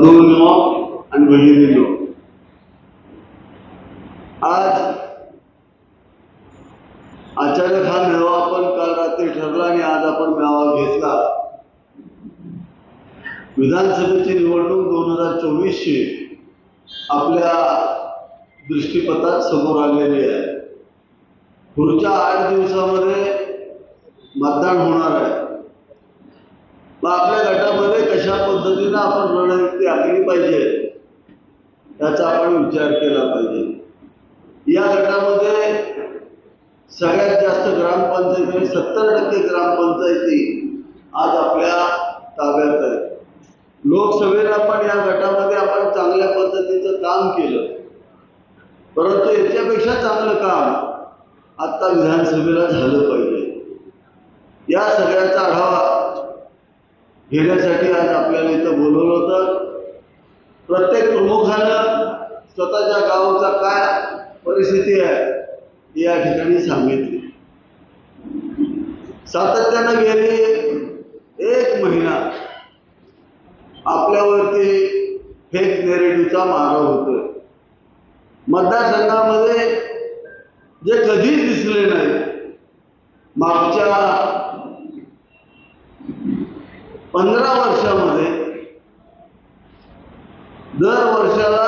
बंधूंनो आणि बहिणींनो, आज अचानक हा मेळावा आपण काल रात्री ठरला आणि आज आपण मेळावा घेतला. विधानसभेची निवडणूक 2024ची आपल्या दृष्टीपथात समोर आलेली आहे. पुढच्या 8 दिवसामध्ये मतदान होणार आहे. मग आपल्या गटामध्ये कशा पद्धतीने आपण रणनीती आखली पाहिजे याचा आपण विचार केला पाहिजे. या गटामध्ये सगळ्यात जास्त ग्रामपंचायती 70% ग्रामपंचायती आज आपल्या ताब्यात आहेत. लोकसभेला पण या गटामध्ये आपण चांगल्या पद्धतीचं काम केलं, परंतु याच्यापेक्षा चांगलं काम आता विधानसभेला झालं पाहिजे. या सगळ्याचा आढावा घेण्यासाठी आज आपल्याला इथं बोलवलं होतं. प्रत्येक प्रमुखानं स्वतःच्या गावाचा काय परिस्थिती आहे या ठिकाणी सांगितली. सातत्यानं गेली 1 महिना आपल्यावरती फेक नेरेटिव्हचा मारा होतोय. मतदारसंघामध्ये जे कधीच दिसले नाही, मागच्या 15 वर्षामध्ये दर वर्षाला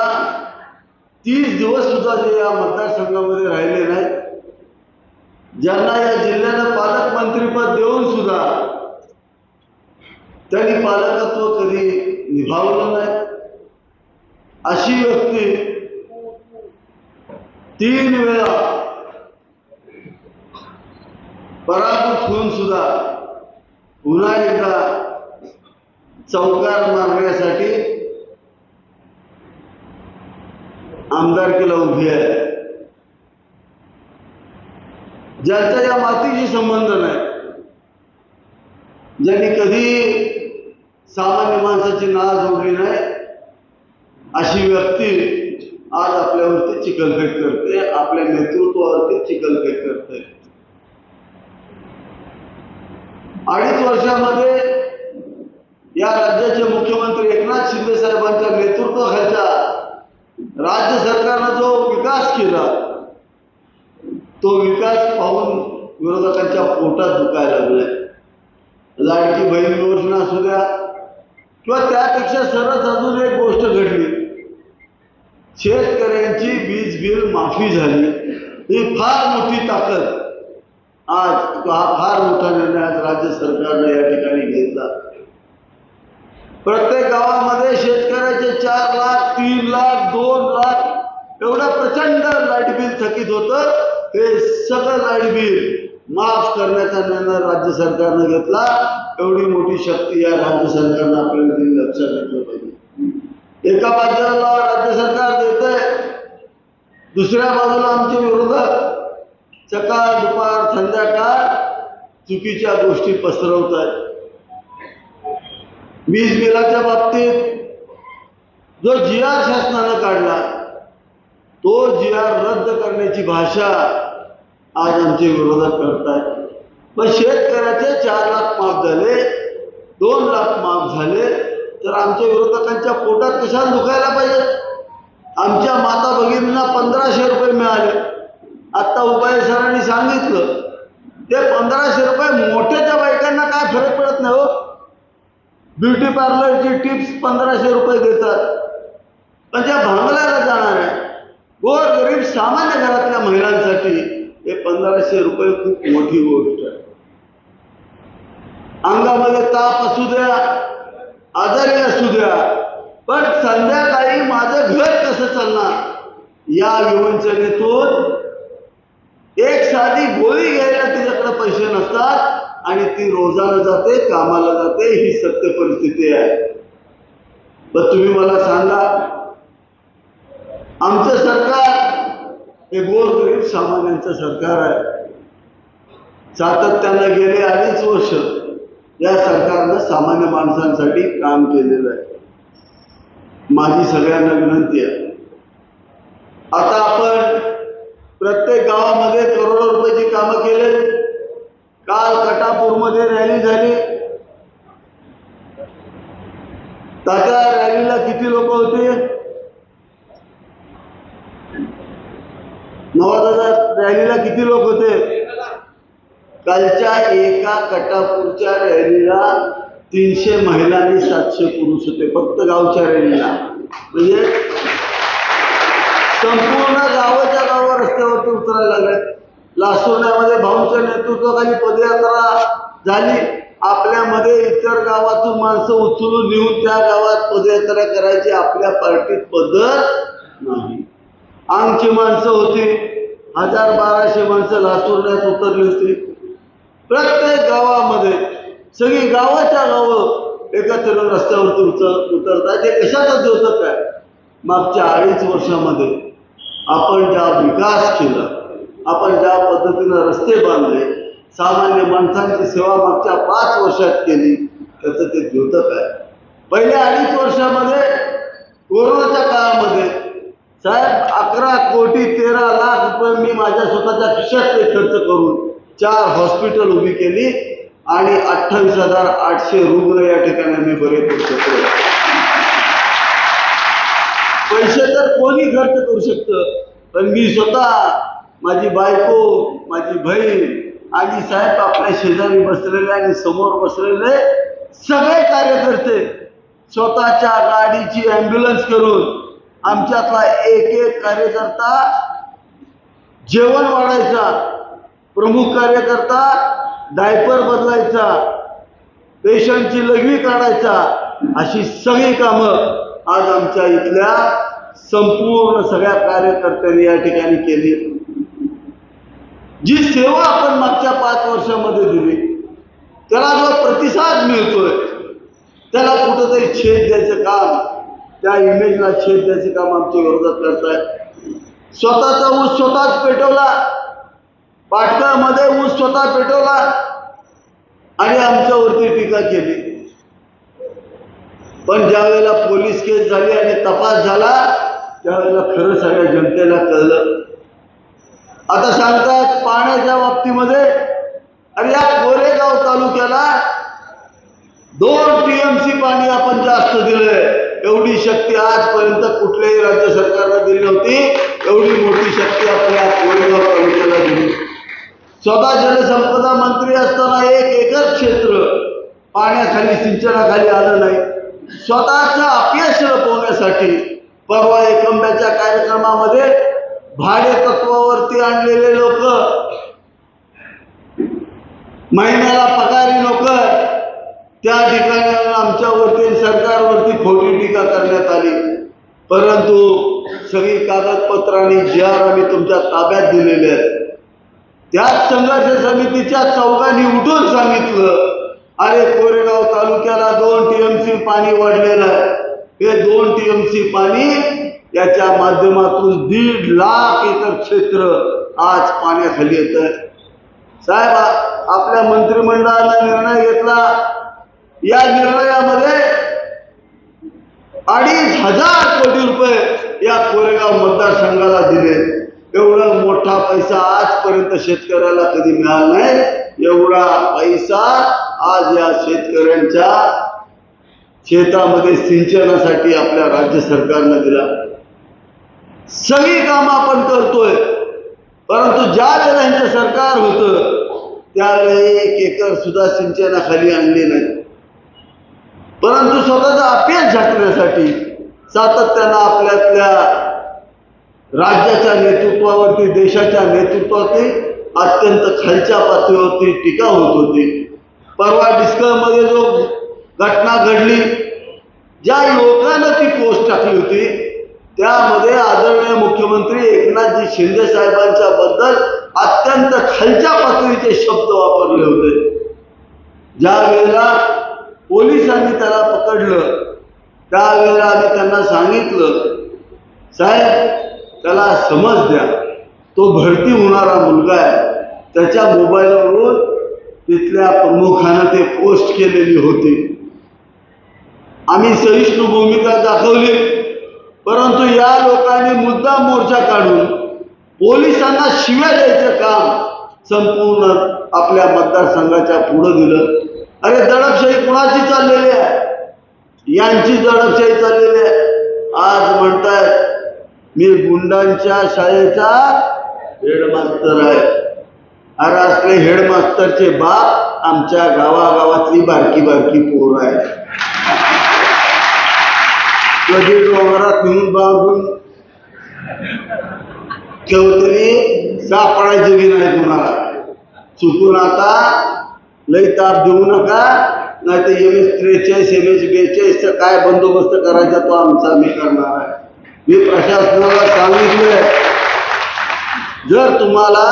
30 दिवस सुद्धा जे या मतदारसंघामध्ये राहिले नाही, ज्यांना या जिल्ह्यानं पालकमंत्रीपद देऊन सुद्धा त्यांनी पालकत्व कधी निभावलं नाही, अशी व्यक्ती 3 वेळा पराभूत होऊन सुद्धा पुन्हा एकदा चौकार मारण्यासाठी आमदारकीला उभी आहे. ज्यांचा या मातीशी संबंध नाही, ज्यांनी कधी सामान्य माणसाची नाळ जोडली नाही, अशी व्यक्ती आज आपल्यावरती चिखलफेक करते, आपल्या नेतृत्वावरती चिखलफेक करते. 2.5 वर्षामध्ये या राज्याचे मुख्यमंत्री एकनाथ शिंदे साहेबांच्या नेतृत्वाखालच्या राज्य सरकारनं जो विकास केला, तो विकास पाहून विरोधकांच्या पोटात दुखायला लागलाय. लाडकी बहीण योजना असू द्या किंवा त्यापेक्षा सरळ अजून एक गोष्ट घडली, शेतकऱ्यांची वीज बिल माफी झाली. ही फार मोठी ताकद आज, हा फार मोठा निर्णय आज राज्य सरकारने या ठिकाणी घेतला. प्रत्येक गावामध्ये शेतकऱ्याचे 4 लाख, 3 लाख, 2 लाख एवढं प्रचंड लाईट बिल थकीत होतं. हे सगळं लाईट बिल माफ करण्याचा निर्णय राज्य सरकारने घेतला. एवढी मोठी शक्ती या राज्य सरकारने आपल्याला दिली, लक्षात घेतलं पाहिजे. एका बाजूला राज्य सरकार देतंय, दुसऱ्या बाजूला आमचे विरोधक सकाळ दुपार संध्याकाळ चुकीच्या गोष्टी पसरवत आहेत. वीज बिलाच्या बाबतीत जो GR शासनानं काढला, तो GR रद्द करण्याची भाषा आज आमचे विरोधक करतायत. पण शेतकऱ्याचे 4 लाख माफ झाले, 2 लाख माफ झाले, तर आमच्या विरोधकांच्या पोटात कशाला दुखायला पाहिजे? आमच्या माता भगिनींना 1500 रुपये मिळाले. आता उपाय सरांनी सांगितलं, ते 1500 रुपये मोठ्याच्या बायकांना काय फरक पडत नाही हो. ब्युटी पार्लरची टिप्स 1500 रुपये देतात, पण त्या भांगल्याला जाणार आहे गोरगरीब सामान्य घरातल्या महिलांसाठी हे 1500 रुपये खूप मोठी गोष्ट आहे. अंगामध्ये ताप असू द्या, आजारी असू द्या, पण संध्याकाळी माझं घर कसं चालणार या विवंचनेतून एक साधी गोळी घ्यायला तिच्याकडे पैसे नसतात आणि ती रोजानं जाते, कामाला जाते. ही सत्य परिस्थिती आहे. पण तुम्ही मला सांगा, आमचं सरकार हे गोरगरीब सामान्यांचं सरकार आहे. सातत्यानं गेले 2.5 वर्ष या सरकारनं सामान्य माणसांसाठी काम केलेलं आहे. माझी सगळ्यांना विनंती आहे, आता आपण प्रत्येक गावामध्ये करोडो रुपयाची कामं केले. काल कटापूरमध्ये रॅली झाली, त्या रॅलीला किती 9000 रॅलीला किती लोक होते? कालच्या एका कटापूरच्या रॅलीला 300 महिला आणि 700 पुरुष होते, फक्त गावच्या रॅलीला. म्हणजे संपूर्ण गावाच्या गाव रस्त्यावरती उतरायला लागले. लासोर्ण्यामध्ये भाऊंच्या नेतृत्वाखाली पदयात्रा झाली. आपल्यामध्ये इतर गावातून माणसं उचलून नेऊन त्या गावात पदयात्रा करायची आपल्या पार्टीत पद्धत नाही. आमची माणसं होती, 1000-1200 माणसं लासोर्ण्यात उतरली होती. प्रत्येक गावामध्ये सगळी गावाच्या गावं एकत्र रस्त्यावरती उतरतात. हे कशाचं होतं काय? मागच्या 2.5 वर्षामध्ये आपण ज्या विकास केला, आपण ज्या पद्धतीनं रस्ते बांधले, सामान्य माणसांची सेवा मागच्या 5 वर्षात केली, त्याचं ते द्योतक आहे. पहिल्या 2.5 वर्षामध्ये कोरोनाच्या काळामध्ये साहेब 11 कोटी 13 लाख रुपये मी माझ्या स्वतःच्या खिशातले खर्च करून 4 हॉस्पिटल उभी केली आणि 28,800 रुग्ण या ठिकाणी मी बरे करू शकतो. पैसे तर कोणी खर्च करू शकतं, पण मी स्वतः, माझी बायको, माझी बहीण आणि साहेब आपल्या शेजारी बसलेले आणि समोर बसलेले सगळे कार्यकर्ते स्वतःच्या गाडीची ॲम्ब्युलन्स करून आमच्यातला एक कार्यकर्ता जेवण वाढायचा, प्रमुख कार्यकर्ता डायपर बदलायचा, पेशंटची लघवी काढायचा, अशी सगळी कामं आज आमच्या इथल्या संपूर्ण सगळ्या कार्यकर्त्यांनी या ठिकाणी केली. जी सेवा आपण मागच्या 5 वर्षामध्ये दिली, त्याला जो प्रतिसाद मिळतोय, त्याला कुठंतरी छेद द्यायचं काम, त्या इमेजला छेद द्यायचं काम आमच्या विरोधात करतायत. स्वतःचा ऊस स्वतःच पेटवला, पाटकळमध्ये ऊस स्वतः पेटवला आणि आमच्यावरती टीका केली. पण ज्या वेळेला पोलीस केस झाली आणि तपास झाला, त्यावेळेला खरं सगळ्या जनतेला कळलं. आता सांगतात पाण्याच्या बाबतीमध्ये, अरे या कोरेगाव तालुक्याला 2 TMC पाणी आपण जास्त दिलंय. एवढी शक्ती आजपर्यंत कुठल्याही राज्य सरकारला दिली नव्हती. एवढी मोठी शक्ती आपल्या कोरेगाव तालुक्याला दिली. स्वतः जलसंपदा मंत्री असताना 1 एकर क्षेत्र पाण्याखाली, सिंचनाखाली आलं नाही. स्वतःचं अपयश लपवण्यासाठी परवा एकंब्याच्या कार्यक्रमामध्ये भाडे तत्वावरती आणलेले लोक, महिन्याला पगारी नोकर, त्या ठिकाणी आमच्यावरती सरकारवरती खोटी टीका करण्यात आली. परंतु सगळी कागदपत्र आणि GR आम्ही तुमच्या ताब्यात दिलेले आहेत. त्याच संघर्ष समितीच्या चौघांनी उठून सांगितलं, अरे कोरेगाव तालुक्याला 2 TMC पाणी वाढलेलं आहे. हे 2 TMC पाणी याच्या माध्यमातून 1.5 लाख एकर क्षेत्र आज पाण्याखाली येत आहे. साहेब, आपल्या मंत्रिमंडळाने निर्णय घेतला. या निर्णयामध्ये 2,500 कोटी रुपये या कोरेगाव मतदारसंघाला दिले. एवढा मोठा पैसा आजपर्यंत शेतकऱ्याला कधी मिळाला नाही. एवढा पैसा आज या शेतकऱ्यांच्या शेतामध्ये सिंचनासाठी आपल्या राज्य सरकारने दिला. सगळी कामं आपण करतोय, परंतु ज्या वेळेला यांचं सरकार होतं त्यावेळी 1 एकर सुद्धा सिंचनाखाली आणले नाही. परंतु स्वतःचा अपयश झाकण्यासाठी सातत्यानं आपल्यातल्या राज्याच्या नेतृत्वावरती, देशाच्या नेतृत्वावरती अत्यंत खालच्या पातळीवरती टीका होत होती. परवा डिस्कळमध्ये जो घटना घडली, ज्या लोकांना ती पोस्ट टाकली होती, त्यामध्ये आदरणीय मुख्यमंत्री एकनाथजी शिंदे साहेबांच्या बद्दल अत्यंत खालच्या पातळीचे शब्द वापरले होते. ज्या वेळेला पोलिसांनी त्याला पकडलं, त्यावेळेला आम्ही त्यांना सांगितलं, साहेब त्याला समज द्या, तो भरती होणारा मुलगा आहे. त्याच्या मोबाईलवरून तिथल्या प्रमुखानं ते पोस्ट केलेली होती. आम्ही सहिष्णू भूमिका दाखवली, परंतु या लोकांनी मुद्दा मोर्चा काढून पोलिसांना शिव्या द्यायचं काम संपूर्ण आपल्या मतदारसंघाच्या पुढे दिलं. अरे दडपशाही कुणाची चाललेली आहे? यांची दडपशाही चाललेली आहे. आज म्हणतात मी गुंडांच्या शाळेचा हेडमास्तर आहे. अरे असले हेडमास्टरचे बाप आमच्या गावागावातली बारकी बारकी पोरं आहे. कधी डोंगरात नेऊन बांधून ठेवतरी सापडायचे बी नाही कुणाला. चुकून आता लई ताप देऊ नका, नाही तर MS-43 MS-42 काय बंदोबस्त करायचा तो आमचा मी करणार आहे. मी प्रशासनाला सांगितलंय, जर तुम्हाला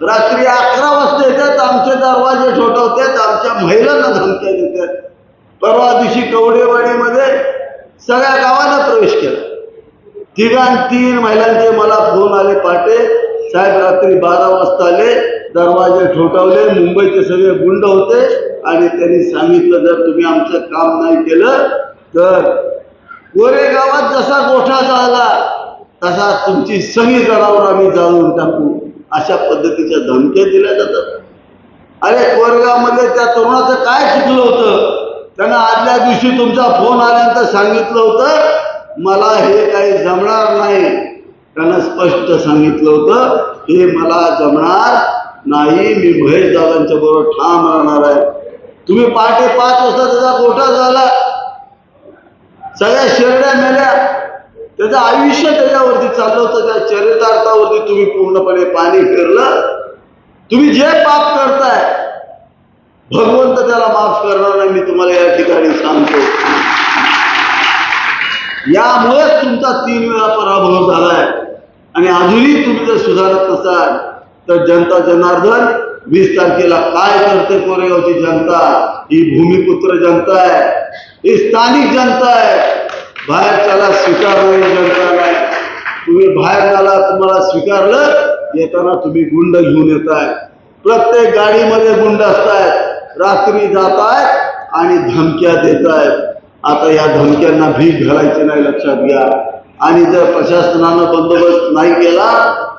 रात्री 11 वाजता येतात, आमचे दरवाजे ठोठावतात, आमच्या महिलांना धमक्या देतात. परवा दिवशी कवडेवाडीमध्ये सगळ्या गावाला प्रवेश केला. 3 महिलांचे मला फोन आले पहाटे, साहेब रात्री 12 वाजता आले, दरवाजे ठोठावले, मुंबईचे सगळे गुंड होते आणि त्यांनी सांगितलं जर तुम्ही आमचं काम नाही केलं तर कोरेगावात जसा गोठा जाळला तसा तुमची सगळी जनावर आम्ही जाळून टाकू, अशा पद्धतीच्या धमक्या दिल्या जातात. अरे कोरेगावमध्ये त्या तरुणाचं काय चुकलं होतं? त्यानं आदल्या दिवशी तुमचा फोन आल्यानंतर सांगितलं होतं मला हे काही जमणार नाही. त्यानं स्पष्ट सांगितलं होतं हे मला जमणार नाही, मी महेश दादांच्या बरोबर ठाम राहणार आहे. तुम्ही पहाटे 5 वाजता त्याचा गोठा झाला, सगळ्या शेरड्या मेल्या, त्याचं आयुष्य त्याच्यावरती चाललं होतं. त्या चरितार्थावरती तुम्ही पूर्णपणे पाणी फिरलं. तुम्ही जे पाप करताय भगवंत त्याला माफ करणार नाही, मी तुम्हाला या ठिकाणी सांगतो. यामुळेच तुमचा 3 वेळा पराभव झालाय आणि अजूनही तुम्ही जर सुधारत नसाल तर जनता जनार्दन 20 तारखेला काय करते कोरेगावची जनता? ही भूमिपुत्र जनता आहे, ही स्थानिक जनता आहे, बाहेर त्याला स्वीकारणारी जनता नाही. तुम्ही बाहेर आला, तुम्हाला स्वीकारलं, येताना तुम्ही गुंड घेऊन येताय. प्रत्येक गाडीमध्ये गुंड असतायत, रात्री जातायत आणि धमक्या देतायत. आता या धमक्यांना भीक घालायची नाही, लक्षात घ्या. आणि जर प्रशासनानं बंदोबस्त नाही केला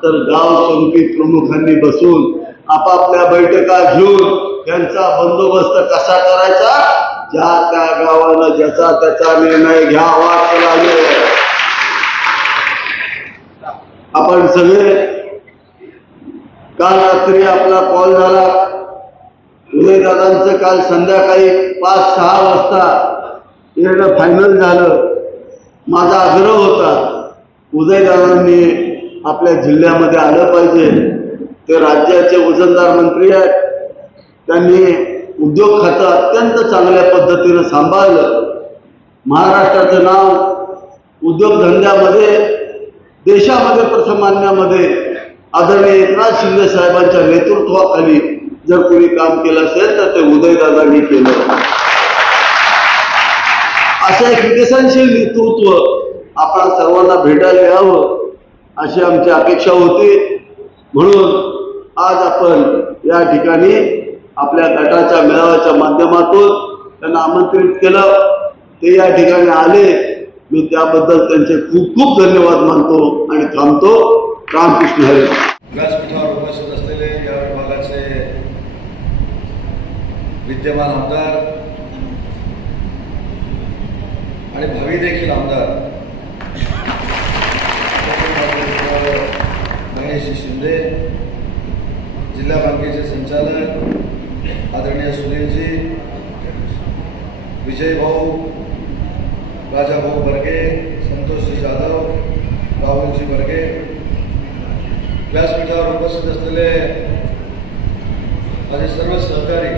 तर गाव स्वरूपी प्रमुखांनी बसून आपापल्या बैठका घेऊन त्यांचा बंदोबस्त कसा करायचा, ज्या त्या गावानं ज्याचा त्याचा निर्णय घ्यावा लागेल. आपण सगळे काल रात्री आपला कॉल झाला, उदयदादांचं काल संध्याकाळी 5-6 वाजता येणं फायनल झालं. माझा आग्रह होता उदयदादांनी आपल्या जिल्ह्यामध्ये आलं पाहिजे. ते राज्याचे वजनदार मंत्री आहेत, त्यांनी उद्योग खातं अत्यंत चांगल्या पद्धतीनं सांभाळलं. महाराष्ट्राचं नाव उद्योगधंद्यामध्ये देशामध्ये प्रथम आणण्यामध्ये आदरणीय एकनाथ शिंदे साहेबांच्या नेतृत्वाखाली जर कोणी काम केलं असेल तर ते उदयदादांनी केलं. असं एक विकसनशील नेतृत्व आपण सर्वांना भेटायला यावं अशी आमची अपेक्षा होती. म्हणून आज आपण या ठिकाणी आपल्या गटाच्या मेळाव्याच्या माध्यमातून त्यांना आमंत्रित केलं. ते या ठिकाणी आले, मी त्याबद्दल त्यांचे खूप खूप धन्यवाद मानतो आणि थांबतो. रामकृष्ण हरी. व्यासपीठावर उपस्थित असलेले या विभागाचे विद्यमान आमदार आणि भावी देखील आमदार महेश शिंदे, जिल्हा बँकेचे संचालक आदरणीय सुनीलजी, विजय भाऊ, राजाभाऊ बर्गे, संतोषजी जाधव, राहुलजी बर्गे, व्यासपीठावर उपस्थित असलेले माझे सर्व सहकारी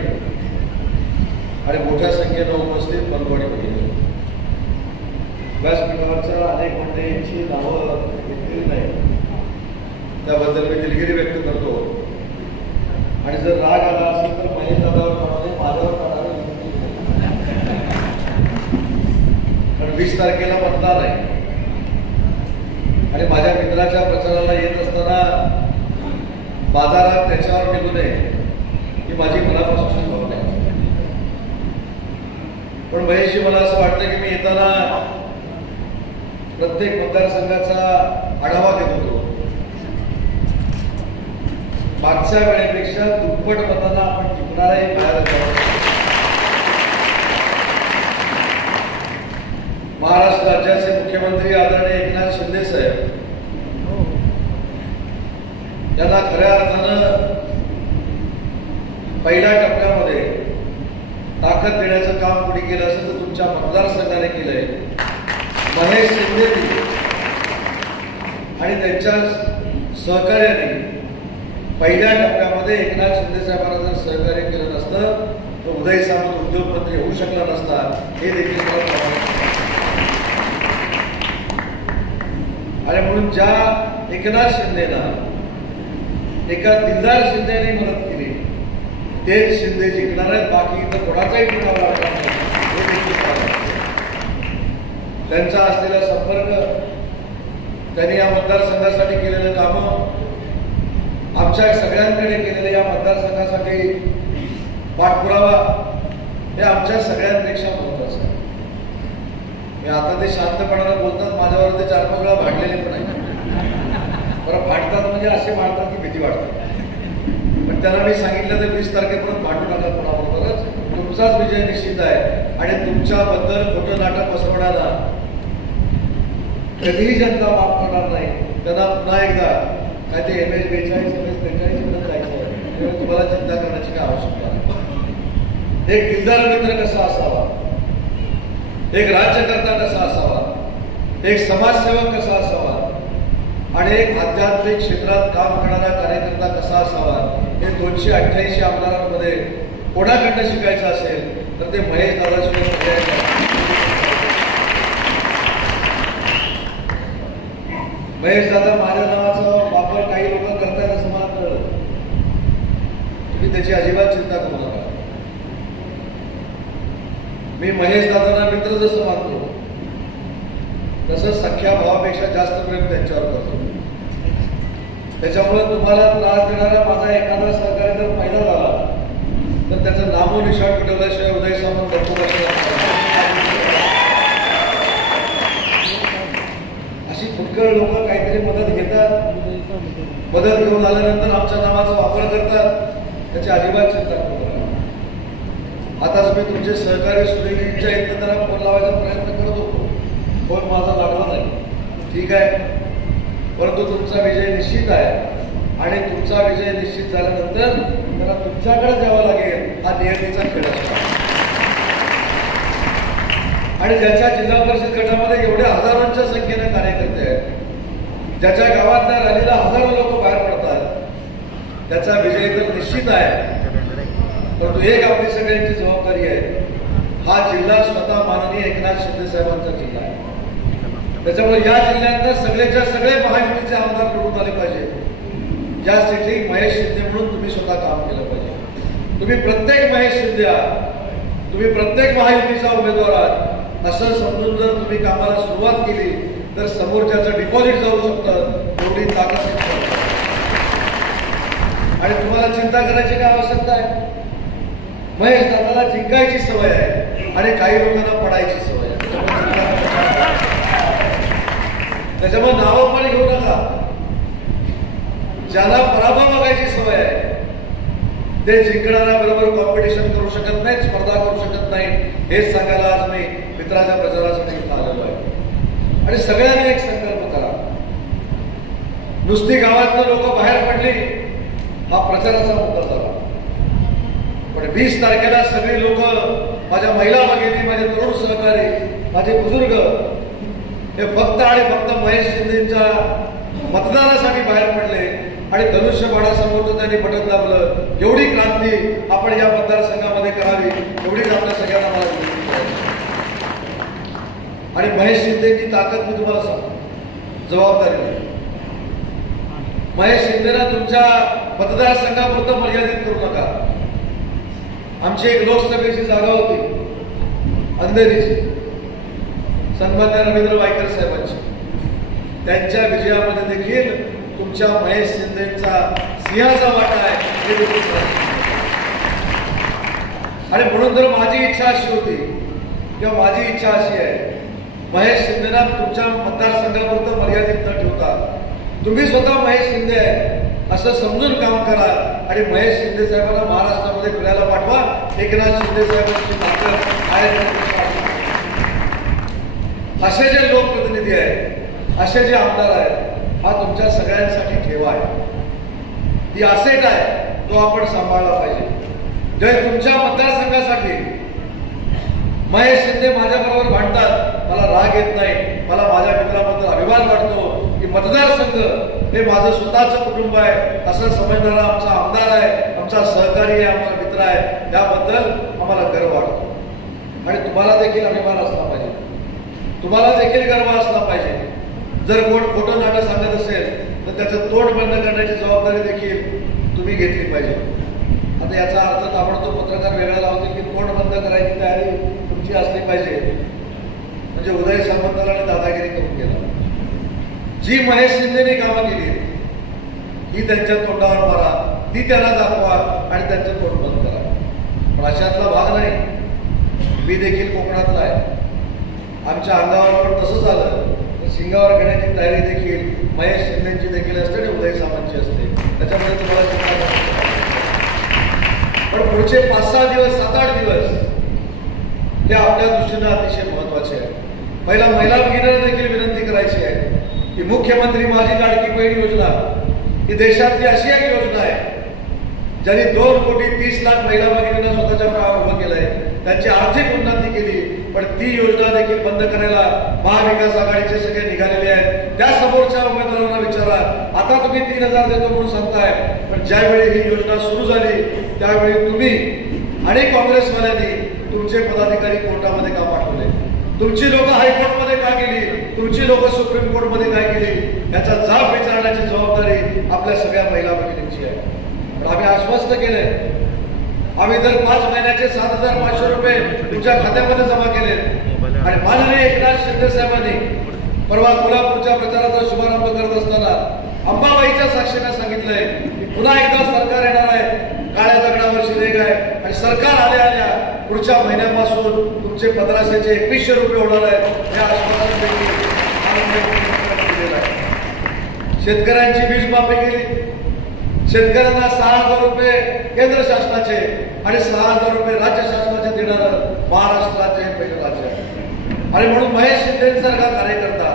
आणि मोठ्या संख्येनं उपस्थित बंधुवाडी भगिनी, व्यासपीठावरच्या अनेक मंडळींची नावं घेतलेली नाही, त्याबद्दल मी दिलगिरी व्यक्त करतो. आणि जर राग आला असेल तर महेश दादावर प्रमाणे माझ्यावर प्रमाणे, कारण 20 तारखेला मतदान आहे आणि माझ्या मित्राच्या प्रचाराला येत असताना बाजारात त्याच्यावर निघू नये ही माझी मनापासूनची भावना आहे. पण महेशजी, मला असं वाटतं की मी येताना प्रत्येक मतदारसंघाचा आढावा देत होतो. मागच्या वेळेपेक्षा दुप्पट मतांना आपण टिकणारही बाहेर. महाराष्ट्र राज्याचे मुख्यमंत्री आदरणीय एकनाथ शिंदे साहेब त्यांना खऱ्या अर्थानं पहिल्या टप्प्यामध्ये ताकद देण्याचं काम कोणी केलं असेल तर तुमच्या मतदारसंघाने केलंय. महेश शिंदे आणि त्यांच्या सहकार्याने पहिल्या टप्प्यामध्ये एकनाथ शिंदे साहेबांना जर सहकार्य केलं नसतं तर उदय सामंत उद्योगमंत्री होऊ शकला नसता. हे देखील आणि म्हणून ज्या एकनाथ शिंदेना एका दिलदार शिंदेने मदत केली तेच शिंदे जिंकणार आहेत. बाकी इथं कोणाचाही टिकाव लागणार नाही हे देखील त्यांचा असलेला संपर्क, त्यांनी या मतदारसंघासाठी केलेलं कामं, आमच्या सगळ्यांकडे केलेले या मतदारसंघासाठी पाठपुरावा हे आमच्या सगळ्यांपेक्षा महत्वाचं आहे. मी आता ते शांतपणानं बोलतात, माझ्यावर ते 4-5 वेळा भांडलेले पण आहे. बरं भांडतात म्हणजे असे भांडतात की भीती वाटते. पण त्यांना मी सांगितलं तर 20 तारखेपर्यंत भांडू नका कोणाबरोबरच. तुमचाच विजय निश्चित आहे आणि तुमच्याबद्दल खोटं नाटक पसरवण्याला कधीही जनता माफ करणार नाही. त्यांना पुन्हा एकदा काय ते MS 42 MS 43 पर्यंत जायचं आहे. तुम्हाला चिंता करण्याची काय आवश्यकता नाही. एक दिलदार मित्र कसा असावा, एक राज्यकर्ता कसा असावा, एक समाजसेवक कसा असावा आणि एक आध्यात्मिक क्षेत्रात काम करणारा कार्यकर्ता कसा असावा हे 288 आमदारांमध्ये कोणाकडनं शिकायचं असेल तर ते महेश दादाशिवाय महेश दादा माझ्या नावाचा वापर काही लोक करतायत असं मला कळलं. तुम्ही त्याची अजिबात चिंता करू नका. मी महेश दादांना मित्र जसं मानतो तसं सख्या भावापेक्षा जास्त प्रेम त्यांच्यावर करतो. त्याच्यामुळे तुम्हाला त्रास देणारा माझा एखादा सहकारी जर फायदा झाला तर त्याचं नामोनिशाण मिटवल्याशिवाय उदय सामंत अशी फुटकळ लोक काहीतरी मदत घेतात, मदत घेऊन आल्यानंतर आमच्या नावाचा वापर करतात. त्याची अजिबात चिंता करू नका. आताच मी तुमचे सहकारी सुनीलजींच्या इथं त्यांना फोन लावायचा प्रयत्न करत होतो. फोन माझा लागला नाही. ठीक आहे, परंतु तुमचा विजय निश्चित आहे आणि तुमचा विजय निश्चित झाल्यानंतर त्याला तुमच्याकडे द्यावा लागेल. हा नियतीचा खेळ असतो आणि ज्याच्या जिल्हा परिषद गटामध्ये एवढ्या हजारोंच्या संख्येने कार्यकर्ते आहेत, ज्याच्या गावातल्या रॅलीला हजारो लोक बाहेर पडतात, त्याचा विजय तर निश्चित आहे. परंतु एक आपली सगळ्यांची जबाबदारी आहे. हा जिल्हा स्वतः माननीय एकनाथ शिंदे साहेबांचा जिल्हा आहे. त्याच्यामुळे या जिल्ह्यातल्या सगळेच्या सगळे महायुतीचे आमदार निवडून आले पाहिजे. यासाठी महेश शिंदे म्हणून तुम्ही स्वतः काम केलं पाहिजे. तुम्ही प्रत्येक महेश शिंदे आहात, तुम्ही प्रत्येक महायुतीचा उमेदवार आहात असं समजून जर तुम्ही कामाला सुरुवात केली तर समोरच्याचं डिपॉझिट जाऊ शकतं. एवढी ताकद आणि तुम्हाला चिंता करायची काय आवश्यकता आहे. महेश दादाला जिंकायची सवय आहे आणि काही लोकांना पडायची सवय आहे. त्याच्यामुळे नावं पण घेऊ नका. ज्याला पराभव बघायची सवय आहे ते जिंकणाऱ्या बरोबर कॉम्पिटिशन करू शकत नाहीत, स्पर्धा करू शकत नाही. हेच सांगायला आज मी मित्राच्या प्रचारासाठी आलेलो आहे. आणि सगळ्यांनी एक संकल्प करा. नुसती गावातनं लोक बाहेर पडली हा प्रचाराचा मुद्दा झाला, पण 20 तारखेला सगळी लोक, माझ्या महिला भगिनी, माझे तरुण सहकारी, माझे बुजुर्ग हे फक्त आणि फक्त महेश शिंदेच्या मतदानासाठी बाहेर पडले आणि धनुष्यबाणासमोरचं त्यांनी बटन दाबलं. एवढी क्रांती आपण या मतदारसंघामध्ये करावी एवढीच आपल्या सगळ्यांना मला विनंती आहे. आणि महेश शिंदेची ताकद मी तुम्हाला सांगतो, जबाबदारी नाही. महेश शिंदेला तुमच्या मतदारसंघापुरतं मर्यादित करू नका. आमची एक लोकसभेची जागा होती अंधेरीची, सन्मान्य रवींद्र वायकर साहेबांची. त्यांच्या विजयामध्ये देखील तुमच्या महेश शिंदेचा सिंहाचा वाटा आहे हे देखील. आणि म्हणून जर माझी इच्छा अशी होती किंवा माझी इच्छा अशी आहे, महेश शिंदेना तुमच्या मतदारसंघापुरतं मर्यादित न ठेवता तुम्ही स्वतः महेश शिंदे आहे असं समजून काम करा आणि महेश शिंदे साहेबांना महाराष्ट्रामध्ये फिरायला पाठवा. एकनाथ शिंदे साहेबांची ताकद आहे. असे जे लोकप्रतिनिधी आहेत, असे जे आमदार आहेत, हा तुमच्या सगळ्यांसाठी ठेवा आहे. ही असेट आहे, तो आपण सांभाळला पाहिजे. जर तुमच्या मतदारसंघासाठी महेश शिंदे माझ्याबरोबर भांडतात, मला राग येत नाही, मला माझ्या मित्राबद्दल अभिमान वाटतो की मतदारसंघ हे माझं स्वतःचं कुटुंब आहे असं समजणारा आमचा आमदार आहे, आमचा सहकारी आहे, आमचा मित्र आहे, त्याबद्दल आम्हाला गर्व वाटतो. आणि तुम्हाला देखील अभिमान असला पाहिजे, तुम्हाला देखील गर्व असला पाहिजे. जर कोण खोटं नाटक सांगत असेल तर त्याचं तोंड बंद करण्याची जबाबदारी देखील तुम्ही घेतली पाहिजे. आता याचा अर्थ ताबडतोब पत्रकार वेगळा लावतील की तोंड बंद करायची तयारी तुमची असली पाहिजे, म्हणजे उदय सामंताला आणि दादागिरी करून गेला. जी महेश शिंदेने कामं केली ही त्यांच्या तोंडावर मारा, ती त्यांना दाखवा आणि त्यांचं तोंड बंद करा. पण अशातला भाग नाही. मी देखील कोकणातला आहे, आमच्या अंगावर पण तसंच आलं तर शिंगावर घेण्याची तयारी देखील महेश शिंदेची देखील असते आणि उदय सामंतची असते. त्याच्यामुळे तुम्हाला चिंता करायची. पण पुढचे 5-6 दिवस 7-8 दिवस ते आपल्या दृष्टीनं अतिशय महत्वाचे आहे. पहिला महिला भगिनींना देखील विनंती करायची आहे की मुख्यमंत्री माझी लाडकी बहीण योजना ही देशातली अशी एक योजना आहे ज्यांनी 2,30,00,000 महिला भगिनींना स्वतःच्या पायावर उभं केलंय, त्यांची आर्थिक उन्नती केली. पण ती योजना देखील बंद करायला महाविकास आघाडीचे सगळे निघालेले आहेत. त्या समोरच्या उमेदवारांना विचारा, आता तुम्ही 3,000 देतो म्हणून सांगताय, पण ज्यावेळी ही योजना सुरू झाली त्यावेळी तुम्ही आणि काँग्रेसवाल्यांनी तुमचे पदाधिकारी कोर्टामध्ये का पाठवले, तुमची लोक हायकोर्टमध्ये का गेली, तुमची लोक सुप्रीम कोर्टमध्ये काय केली, याचा जाब विचारण्याची जबाबदारी आपल्या सगळ्या महिला भगिनींची आहे. पण आम्ही आश्वस्त केले, आम्ही दर 5 महिन्याचे 7,500 रुपये तुमच्या खात्यामध्ये जमा केले. आणि माननीय एकनाथ शिंदे साहेबांनी परवा कोल्हापूरच्या प्रचाराचा शुभारंभ करत असताना अंबाबाईच्या साक्षीने सांगितलंय की पुन्हा एकदा सरकार येणार आहे, काळ्या दगडावर शिरेग आहे आणि सरकार आल्या आल्या पुढच्या महिन्यापासून तुमचे 1,500चे 2,100 रुपये होणार आहेत. हे आश्वासन देखील दिलेलं आहे. शेतकऱ्यांची वीज माफी केली, शेतकऱ्यांना 6,000 रुपये केंद्र शासनाचे आणि 6,000 रुपये राज्य शासनाचे देणारं महाराष्ट्र राज्य हे पहिलं राज्य आहे. आणि म्हणून महेश शिंदेसारखा कार्यकर्ता,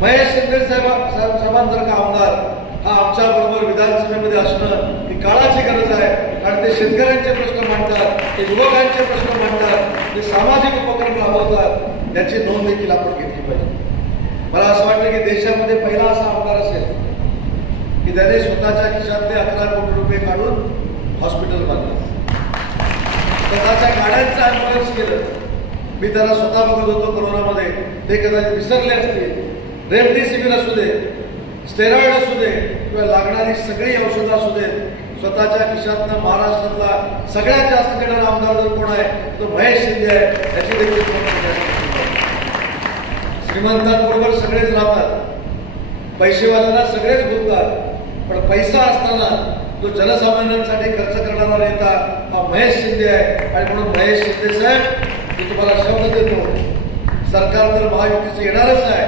महेश शिंदे साहेबांसारखा आमदार हा आमच्या बरोबर विधानसभेमध्ये असणं ही काळाची गरज आहे. कारण ते शेतकऱ्यांचे प्रश्न मांडतात, ते युवकांचे प्रश्न मांडतात, ते सामाजिक उपक्रम राबवतात, याची नोंद देखील आपण घेतली पाहिजे. मला असं वाटतं की देशामध्ये पहिला असा आमदार असेल की त्याने स्वतःच्या खिशातले 11 कोटी रुपये काढून हॉस्पिटल बांधलं, स्वतःच्या गाड्यांचं ॲम्ब्युलन्स केलं. मी त्याला स्वतः बघत होतो कोरोनामध्ये, ते कदाचित विसरले असते. रेमडेसिवीर असू दे, स्टेरॉइड असू दे किंवा लागणारी सगळी औषधं असू दे, स्वतःच्या खिशातनं महाराष्ट्रातला सगळ्यात जास्त देणारा आमदार जर कोण आहे तो महेश शिंदे आहे. याची देखील श्रीमंतांबरोबर सगळेच राहतात, पैसेवाल्यांना सगळेच बोलतात, पण पैसा असताना जो जनसामान्यांसाठी खर्च करणारा नेता हा महेश शिंदे आहे. आणि म्हणून महेश शिंदे साहेब, मी तुम्हाला शब्द देतो, सरकार तर महायुतीचं येणारच आहे,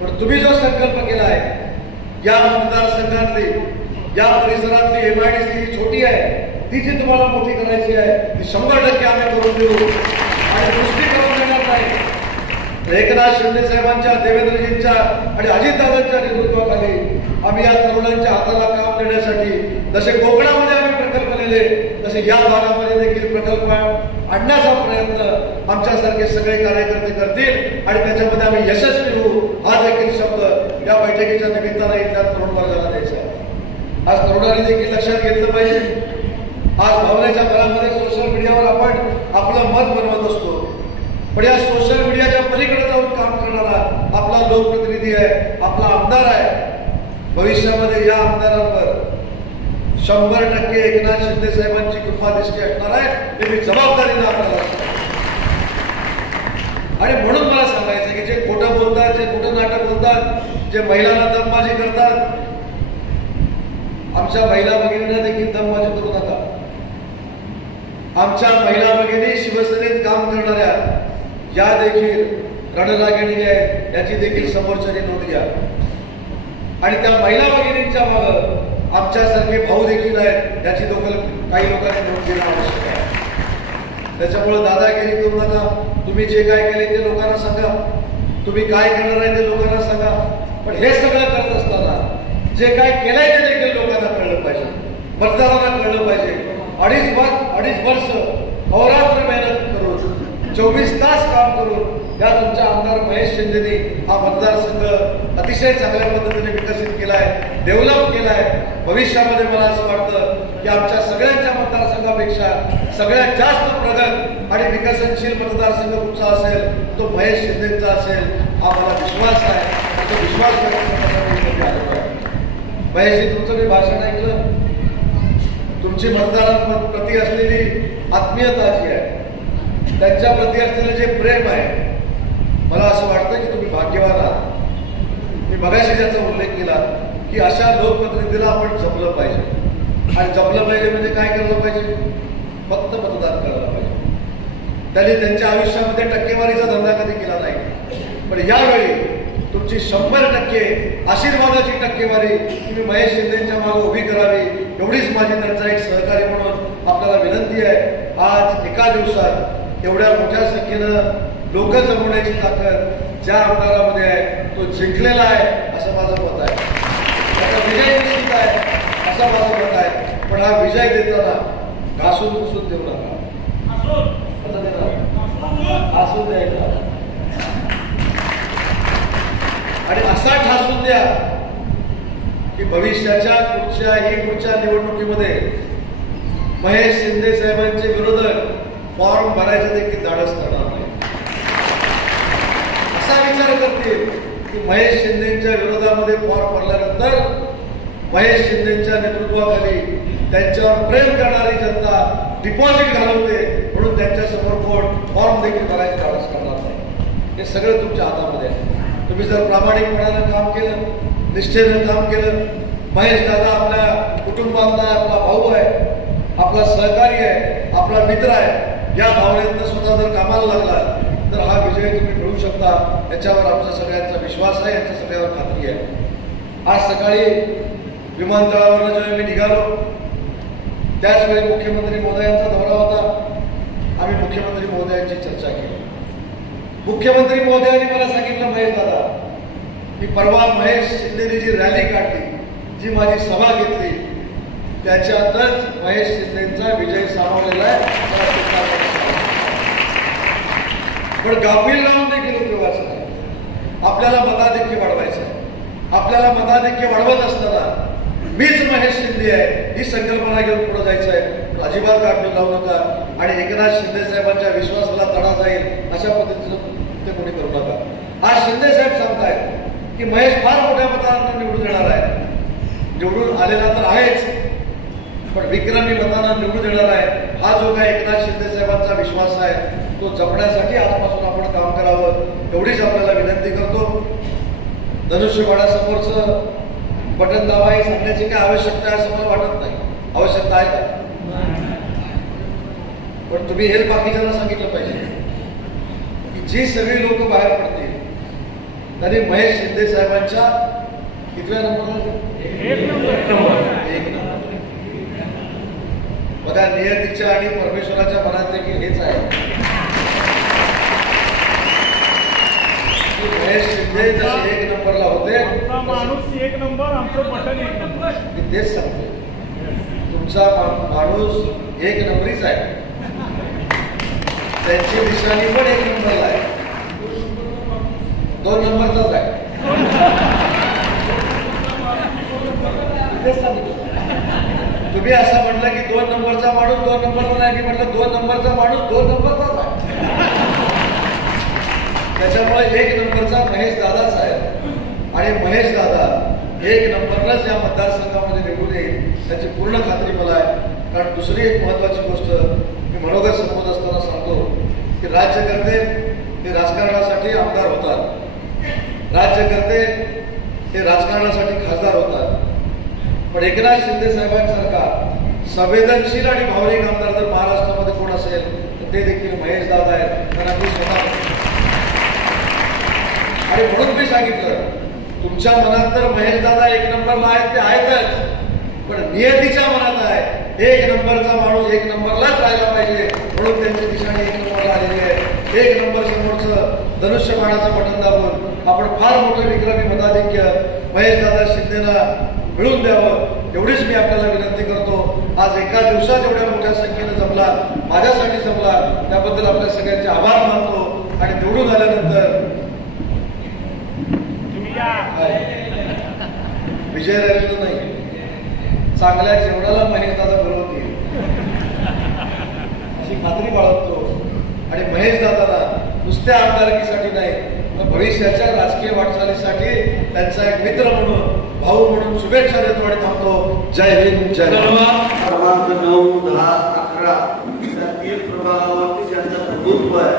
पण तुम्ही जो संकल्प केला आहे या मतदारसंघातली, या परिसरातली MIDC छोटी आहे, ती जी तुम्हाला मोठी करायची आहे ती 100% आम्ही करून देऊ आणि दृष्टी करून देणार नाही. एकनाथ शिंदे साहेबांच्या, देवेंद्रजींच्या आणि अजितदादांच्या नेतृत्वाखाली आम्ही या तरुणांच्या हाताला काम देण्यासाठी जसे कोकणामध्ये आम्ही प्रकल्प नेले तसे या भागामध्ये देखील प्रकल्प आणण्याचा प्रयत्न आमच्यासारखे सगळे कार्यकर्ते करतील आणि त्याच्यामध्ये आम्ही यशस्वी होऊ. हा देखील शब्द या बैठकीच्या निमित्तानं इथल्या तरुण वर्गाला द्यायचा आहे. आज तरुणांनी देखील लक्षात घेतलं पाहिजे. आज भावनेच्या भरामध्ये सोशल मीडियावर आपण आपलं मत बनवत असतो, पण या सोशल मीडियाच्या पलीकडे जाऊन काम करणारा आपला लोकप्रतिनिधी आहे, आपला आमदार आहे. भविष्यामध्ये या आमदारांवर 100% एकनाथ शिंदे साहेबांची कृपा दृष्टी असणार आहे, हे मी जबाबदारीने आपल्याला सांगतो. आणि म्हणून मला सांगायचं की जे खोटं बोलतात, जे खोटं नाटक बोलतात, जे महिलांना दमबाजी करतात, आमच्या महिला भगिनींना देखील दमबाजी करू नका. आमच्या महिला भगिनी शिवसेनेत काम करणाऱ्या या देखील रणरागिणी आहेत, याची देखील समोरच्याने नोंद घ्या. आणि त्या महिला भगिनींच्या मागं आमच्यासारखे भाऊ देखील आहेत, याची काही लोकांनी नोंद घेणं आवश्यक आहे. त्याच्यामुळे दादागिरी करू नका. तुम्ही जे काय केले ते लोकांना सांगा, तुम्ही काय करणार आहे ते लोकांना सांगा. पण हे सगळं करत असताना जे काय केलंय ते देखील लोकांना कळलं पाहिजे. मतदारांना कळलं पाहिजे. अडीच वर्ष अहोरात्र मेहनत करून 24 तास काम करून या तुमच्या आमदार महेश शिंदेनी हा मतदारसंघ अतिशय चांगल्या पद्धतीने विकसित केलाय, डेव्हलप केलाय. भविष्यामध्ये मला असं वाटतं की आमच्या सगळ्यांच्या मतदारसंघापेक्षा सगळ्यात जास्त प्रगत आणि विकसनशील मतदारसंघ कुठचा असेल तो महेश शिंदेचा असेल हा मला विश्वास आहे. तो विश्वास व्यक्त आलेलो आहे. महेशजी, तुमचं मी भाषण ऐकलं. तुमची मतदारांप्रती असलेली आत्मीयता जी आहे, त्यांच्या प्रती असलेलं जे प्रेम आहे, मला असं वाटतं की तुम्ही भाग्यवान आहात. मी मगाशी ज्याचा उल्लेख केला की अशा लोकप्रतिनिधीला आपण जपलं पाहिजे. आणि जपलं पाहिजे म्हणजे काय केलं पाहिजे? फक्त मतदान करायला पाहिजे. त्यांनी त्यांच्या आयुष्यामध्ये टक्केवारीचा धंदा कधी केला नाही, पण यावेळी तुमची 100% आशीर्वादाची टक्केवारी तुम्ही महेश शिंदेच्या मागे उभी करावी, एवढीच माझी त्यांचा एक सहकारी म्हणून आपल्याला विनंती आहे. आज एका दिवसात एवढ्या मोठ्या संख्येनं लोक जमवण्याची ताकद ज्या आमदारामध्ये आहे तो जिंकलेला आहे असं माझं मत आहे. त्याचा विजय निश्चित आहे असं माझं मत आहे. पण हा विजय देताना घासून पुसून देऊ नका. घासून द्यायचा आणि असा ठासून द्या की भविष्याच्या पुढच्या निवडणुकीमध्ये महेश शिंदे साहेबांचे विरोधक फॉर्म भरायचं देखील धाडस करणार नाही. असा विचार करतील की महेश शिंदेच्या विरोधामध्ये फॉर्म भरल्यानंतर महेश शिंदेच्या नेतृत्वाखाली त्यांच्यावर प्रेम करणारी जनता डिपॉझिट घालवते म्हणून त्यांच्यासमोर कोण फॉर्म देखील भरायचं धाडस करणार नाही. हे सगळं तुमच्या हातामध्ये आहे. तुम्ही जर प्रामाणिकपणानं काम केलं, निष्ठेनं काम केलं, महेश दादा आपल्या कुटुंबातला आपला भाऊ आहे, आपला सहकारी आहे, आपला मित्र आहे, या भावनेतनं स्वतः जर कामाला लागला तर हा विजय तुम्ही मिळवू शकता. याच्यावर आमचा सगळ्यांचा विश्वास आहे, याच्या सगळ्यावर खात्री आहे. आज सकाळी विमानतळावरून जेव्हा मी निघालो त्याचवेळी मुख्यमंत्री महोदयांचा दौरा होता. आम्ही मुख्यमंत्री महोदयांची चर्चा केली. मुख्यमंत्री महोदयांनी मला सांगितलं, महेश दादा, की परवा महेश शिंदेनी जी रॅली काढली, जी माझी सभा घेतली, त्याच्यातच महेश शिंदेचा विजय सामावलेला आहे. पण गाफील राहून देखील उपयोगाचं नाही. आपल्याला मताधिक्य वाढवायचं आहे. आपल्याला मताधिक्य वाढवत असताना मीच महेश शिंदे आहे ही संकल्पना घेऊन पुढे जायचं आहे. अजिबात गाफील राहू नका आणि एकनाथ शिंदे साहेबांच्या विश्वासाला तडा जाईल अशा पद्धतीचं ते कोणी करू नका. आज शिंदे साहेब सांगतायत की महेश फार मोठ्या मतांना निवडून येणार आहे. निवडून आलेला तर आहेच, पण विक्रमी मतांना निवडून येणार आहे. हा जो काही एकनाथ शिंदे साहेबांचा विश्वास आहे तो जपण्यासाठी आजपासून आपण काम करावं एवढीच आपल्याला विनंती करतो. धनुष्यबाणासमोरचं बटन दाबा हे सांगण्याची काय आवश्यकता आहे असं मला वाटत नाही. आवश्यकता आहे का? पण तुम्ही हे बाकीच्यांना सांगितलं पाहिजे की जी सगळी लोक बाहेर पडतील त्यांनी महेश शिंदे साहेबांच्या कितव्या नंबरला? 1 नंबर. बघा, नियतीच्या आणि परमेश्वराच्या मनात देखील हेच आहे. महेश शिंदे जसे 1 नंबरला होते, माणूस 1 नंबर, आमचं बटन 1 नंबर. मी तेच सांगतो, तुमचा माणूस 1 नंबरीच आहे. त्यांची निशाणी पण 1 नंबरला आहे, 2 नंबरचाच आहे. तुम्ही असं म्हटलं की 2 नंबरचा माणूस 2 नंबरला नाही. मी म्हटलं 2 नंबरचा माणूस 2 नंबरचाच आहे. त्याच्यामुळे 1 नंबरचा महेश दादाच आहे आणि महेश दादा 1 नंबरलाच या मतदारसंघामध्ये निवडून येईल त्याची पूर्ण खात्री मला आहे. कारण दुसरी एक महत्वाची गोष्ट मी मनोगत संबोधत असताना सांगतो की राज्यकर्ते हे राजकारणासाठी आमदार होतात, राज्यकर्ते हे राजकारणासाठी खासदार होतात. पण एकनाथ शिंदे साहेबांसारखा संवेदनशील आणि भावनिक आमदार जर महाराष्ट्रामध्ये कोण असेल तर ते देखील महेश दादा आहेत. कारण मी स्वतः आणि म्हणून मी सांगितलं तुमच्या मनात तर महेश दादा 1 नंबरला आहेत ते आहेतच, पण नियतीच्या मनात आहे 1 नंबरचा माणूस 1 नंबरलाच राहायला पाहिजे म्हणून त्यांची निशाणी 1 नंबरला आलेली आहे. 1 नंबर समोरचं धनुष्यबाणाचं बटन दाबून आपण फार मोठं विक्रमी मताधिक्य महेश दादा शिंदेला मिळवून द्यावं एवढीच मी आपल्याला विनंती करतो. आज एका दिवसात एवढ्या मोठ्या संख्येनं जमला, माझ्यासाठी जमला, त्याबद्दल आपल्या सगळ्यांचे आभार मानतो. आणि निवडून आल्यानंतर तुम्ही या. विजय राहिलेला नाही, चांगल्या जेवणाला महेश दादा बोलवतील अशी खात्री बाळगतो. आणि महेश दादाला नुसत्या आमदारकीसाठी नाही, तर भविष्याच्या राजकीय वाटचालीसाठी त्यांचा एक मित्र म्हणून, भाऊ म्हणून शुभेच्छा देतो आणि थांबतो. जय हिंद, जय महाराष्ट्र. क्रमांक 9, 10, 11 या 3 प्रभागावरती ज्यांचं प्रभुत्व आहे,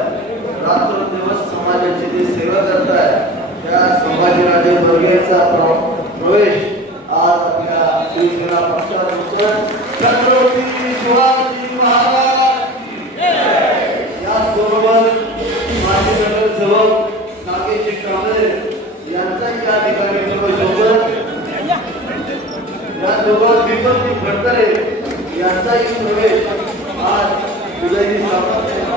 रात्रंदिवस समाजाची जे सेवा करत आहे, त्या संभाजीराजे वर्गेचा प्रवेश आज आपल्या शिवसेना पक्षात होतोय. छत्रपती शिवाजी महाराज याचबरोबर माजी नगरसेवक नागेश कांबळे यांचाही या ठिकाणी प्रवेश होतोय. यासोबत दीपक फडतरे यांचाही प्रवेश आज उदयजी सावंत